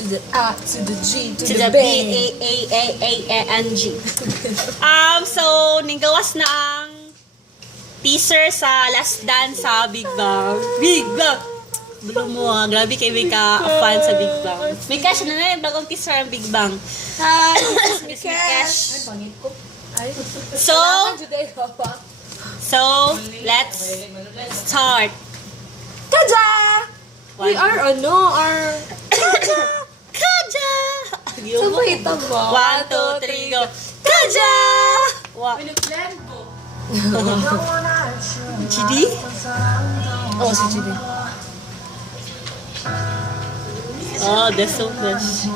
to the A, to the G, to To the the B. B-A-A-A-A-N-G. So, ninggawas na ang teaser sa Last Dance sa Bigbang. Bigbang! Bulo mo grabe kayo may ka-fan sa Bigbang. May cash na yung bagong teaser ang Bigbang. Hi, this is Miss Mikash. Mikash. Ay, bangit ko. Ay, So, kailangan Juday Papa. let's start. Kaja! We One. are, Kaja! Kaja! Sabay ito ba? 1, 2, 3, go. Kaja! GD? Oh, si Judy. Oh, that's so much.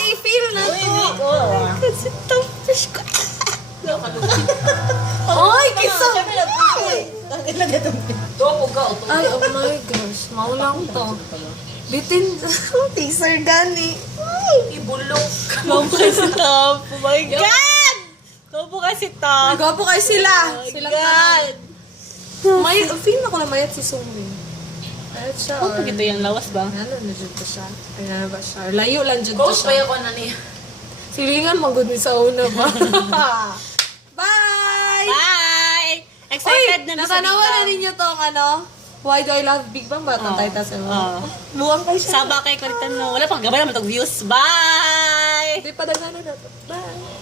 I-feel na to. Kasi fish ko. Ay, kisa! Ay, oh my gosh. Maulang to. Bitin. Teaser gani. Ibulok. Topo kasi top. Oh my God! Topo kasi top. Nagwapo kayo sila. Oh my Silang God! May, feel na ko na mayat si Sungmin. Mayat siya. Oh, pag ito yung lawas ba? Ano na dyan to siya? Ay, na ba siya? Layo lang dyan to Coach pa siya. ako na niya. Silingan, magod ni sa una ba? Bye! Bye! Excited na sa natanawa na Bigbang. ninyo tong Why do I love Bigbang? Ba't ang title sa mga? Buwang kayo siya. Saba kay Kuritan mo. Wala pang gabay naman itong views. Bye! Hindi pa dagdagan na to. Bye!